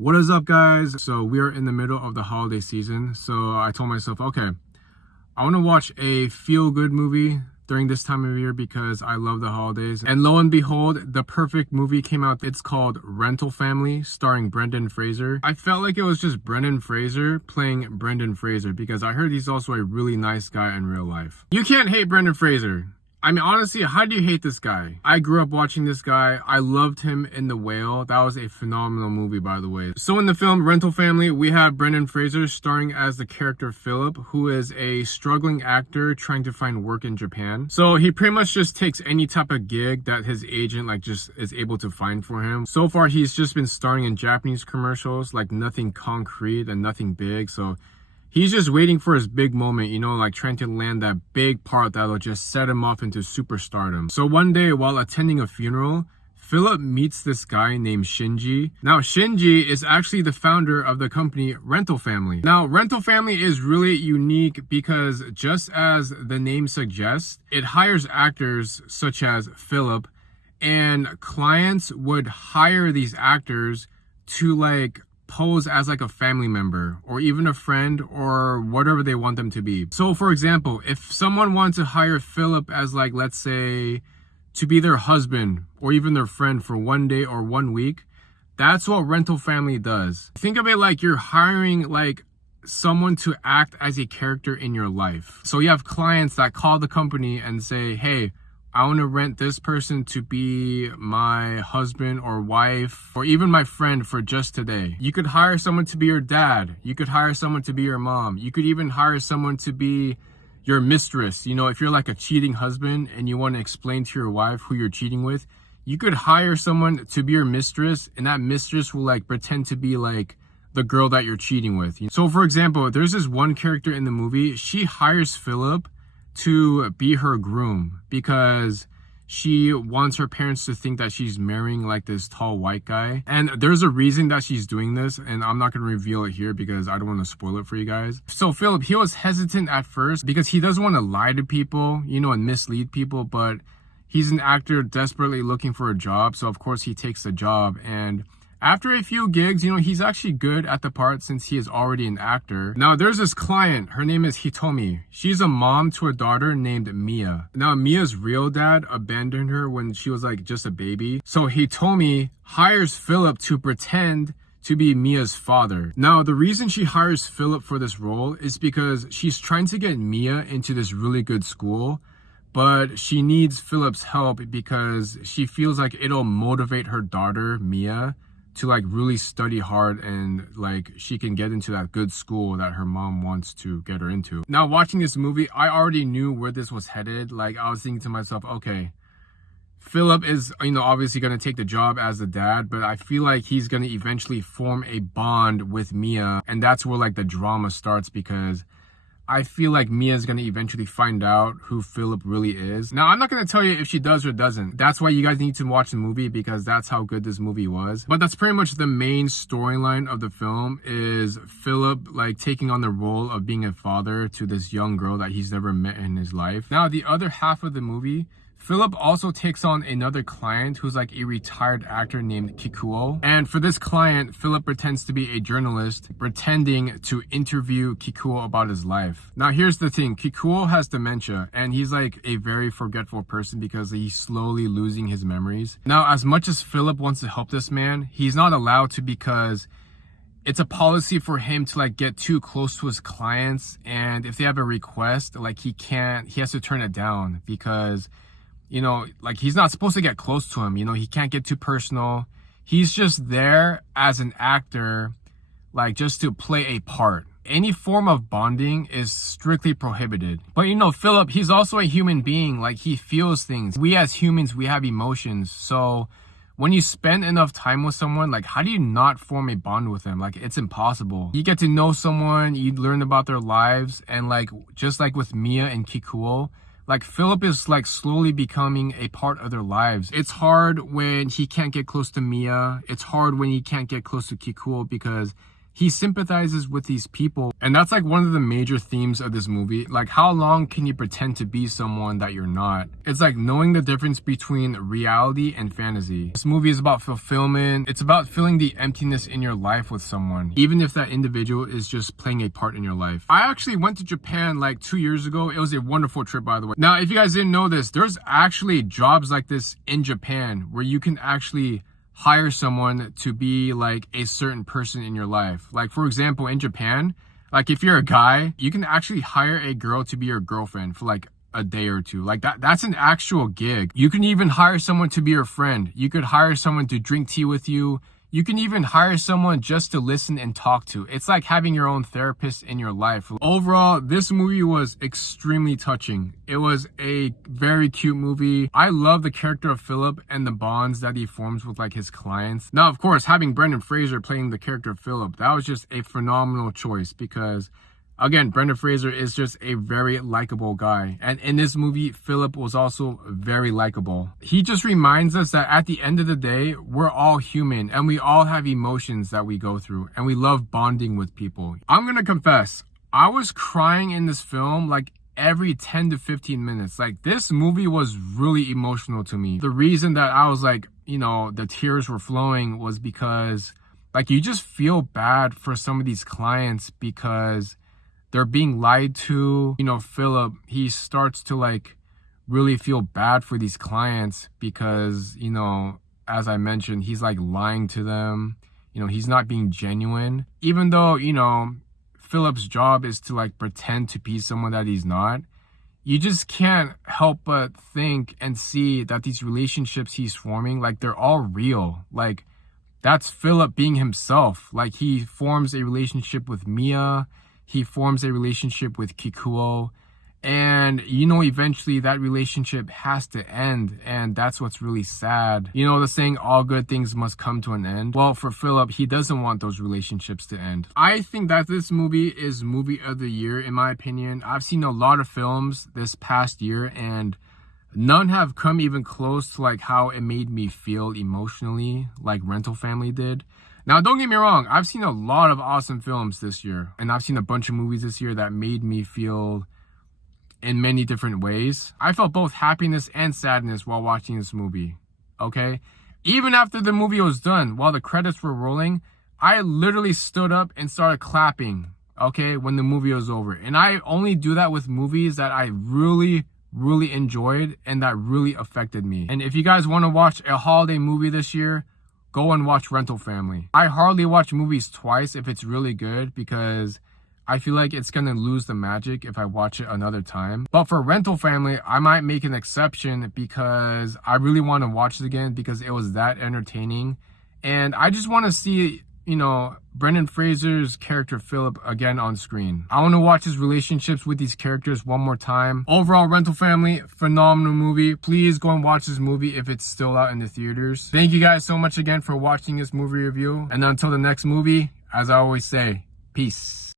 What is up, guys? So we are in the middle of the holiday season. So I told myself, okay, I want to watch a feel-good movie during this time of year because I love the holidays. And lo and behold, the perfect movie came out. It's called Rental Family, starring Brendan Fraser. I felt like it was just Brendan Fraser playing Brendan Fraser because I heard he's also a really nice guy in real life. You can't hate Brendan Fraser. I mean, honestly, how do you hate this guy? I grew up watching this guy. I loved him in The Whale. That was a phenomenal movie, by the way. So in the film Rental Family, we have Brendan Fraser starring as the character Philip, who is a struggling actor trying to find work in Japan. So he pretty much just takes any type of gig that his agent just is able to find for him. So far, he's just been starring in Japanese commercials, like nothing concrete and nothing big. So he's just waiting for his big moment, trying to land that big part that'll just set him off into superstardom. So one day while attending a funeral, Philip meets this guy named Shinji. Now, Shinji is actually the founder of the company Rental Family. Now, Rental Family is really unique because just as the name suggests, it hires actors such as Philip, and clients would hire these actors to pose as a family member or even a friend or whatever they want them to be. So for example, if someone wants to hire Philip as let's say to be their husband or even their friend for one day or 1 week, that's what Rental Family does. Think of it like you're hiring someone to act as a character in your life. So you have clients that call the company and say, hey, I want to rent this person to be my husband or wife or even my friend for just today. You could hire someone to be your dad. You could hire someone to be your mom. You could even hire someone to be your mistress. If you're a cheating husband and you want to explain to your wife who you're cheating with, you could hire someone to be your mistress, and that mistress will pretend to be the girl that you're cheating with. So for example, there's this one character in the movie. She hires Philip to be her groom because she wants her parents to think that she's marrying this tall white guy. And there's a reason that she's doing this, and I'm not going to reveal it here because I don't want to spoil it for you guys. So Philip, he was hesitant at first because he doesn't want to lie to people, and mislead people, but he's an actor desperately looking for a job. So of course he takes the job, and after a few gigs, he's actually good at the part since he is already an actor. Now, there's this client. Her name is Hitomi. She's a mom to a daughter named Mia. Now, Mia's real dad abandoned her when she was just a baby. So Hitomi hires Philip to pretend to be Mia's father. Now, the reason she hires Philip for this role is because she's trying to get Mia into this really good school, but she needs Philip's help because she feels like it'll motivate her daughter, Mia, to really study hard and she can get into that good school that her mom wants to get her into. Now, watching this movie, I already knew where this was headed. I was thinking to myself, okay, Philip is, obviously going to take the job as the dad, but I feel like he's going to eventually form a bond with Mia, and that's where the drama starts because I feel like Mia's going to eventually find out who Philip really is. Now, I'm not going to tell you if she does or doesn't. That's why you guys need to watch the movie because that's how good this movie was. But that's pretty much the main storyline of the film is Philip taking on the role of being a father to this young girl that he's never met in his life. Now, the other half of the movie, Philip also takes on another client who's a retired actor named Kikuo. And for this client, Philip pretends to be a journalist, pretending to interview Kikuo about his life. Now, here's the thing. Kikuo has dementia, and he's a very forgetful person because he's slowly losing his memories. Now, as much as Philip wants to help this man, he's not allowed to because it's a policy for him to get too close to his clients. And if they have a request, he has to turn it down because he's not supposed to get close to him. He can't get too personal. He's just there as an actor, just to play a part. Any form of bonding is strictly prohibited. But Philip, he's also a human being. He feels things. We as humans, we have emotions. So when you spend enough time with someone, how do you not form a bond with them? It's impossible. You get to know someone, you learn about their lives, and just with Mia and Kikuo, Philip is slowly becoming a part of their lives. It's hard when he can't get close to Mia. It's hard when he can't get close to Kikuo because he sympathizes with these people. And that's like one of the major themes of this movie. Like, how long can you pretend to be someone that you're not? It's like knowing the difference between reality and fantasy. This movie is about fulfillment. It's about filling the emptiness in your life with someone, even if that individual is just playing a part in your life. I actually went to Japan like 2 years ago. It was a wonderful trip, by the way. Now, if you guys didn't know this, there's actually jobs like this in Japan where you can actually hire someone to be like a certain person in your life. Like, for example, in Japan, like if you're a guy, you can actually hire a girl to be your girlfriend for like a day or two. Like that's an actual gig. You can even hire someone to be your friend. You could hire someone to drink tea with you. You can even hire someone just to listen and talk to. It's like having your own therapist in your life. Overall, this movie was extremely touching. It was a very cute movie. I love the character of Philip and the bonds that he forms with like his clients. Now, of course, having Brendan Fraser playing the character of Philip, that was just a phenomenal choice because again, Brendan Fraser is just a very likable guy. And in this movie, Philip was also very likable. He just reminds us that at the end of the day, we're all human and we all have emotions that we go through and we love bonding with people. I'm gonna confess, I was crying in this film like every 10 to 15 minutes. Like, this movie was really emotional to me. The reason that I was like, you know, the tears were flowing was because like you just feel bad for some of these clients because they're being lied to. You know, Philip, he starts to like really feel bad for these clients because, you know, as I mentioned, he's like lying to them. You know, he's not being genuine. Even though, you know, Philip's job is to like pretend to be someone that he's not, you just can't help but think and see that these relationships he's forming, like they're all real. Like, that's Philip being himself. Like, he forms a relationship with Mia. He forms a relationship with Kikuo, and you know, eventually that relationship has to end, and that's what's really sad. You know, the saying, all good things must come to an end. Well, for Philip, he doesn't want those relationships to end. I think that this movie is movie of the year, in my opinion. I've seen a lot of films this past year, and none have come even close to like how it made me feel emotionally, like Rental Family did. Now, don't get me wrong, I've seen a lot of awesome films this year, and I've seen a bunch of movies this year that made me feel in many different ways. I felt both happiness and sadness while watching this movie, okay? Even after the movie was done, while the credits were rolling, I literally stood up and started clapping, okay, when the movie was over. And I only do that with movies that I really enjoyed and that really affected me. And if you guys want to watch a holiday movie this year, go and watch Rental Family. I hardly watch movies twice if it's really good because I feel like it's gonna lose the magic if I watch it another time. But for Rental Family, I might make an exception because I really want to watch it again because it was that entertaining. And I just want to see, you know, Brendan Fraser's character Philip again on screen. I want to watch his relationships with these characters one more time. Overall, Rental Family, phenomenal movie. Please go and watch this movie if it's still out in the theaters. Thank you guys so much again for watching this movie review. And until the next movie, as I always say, peace.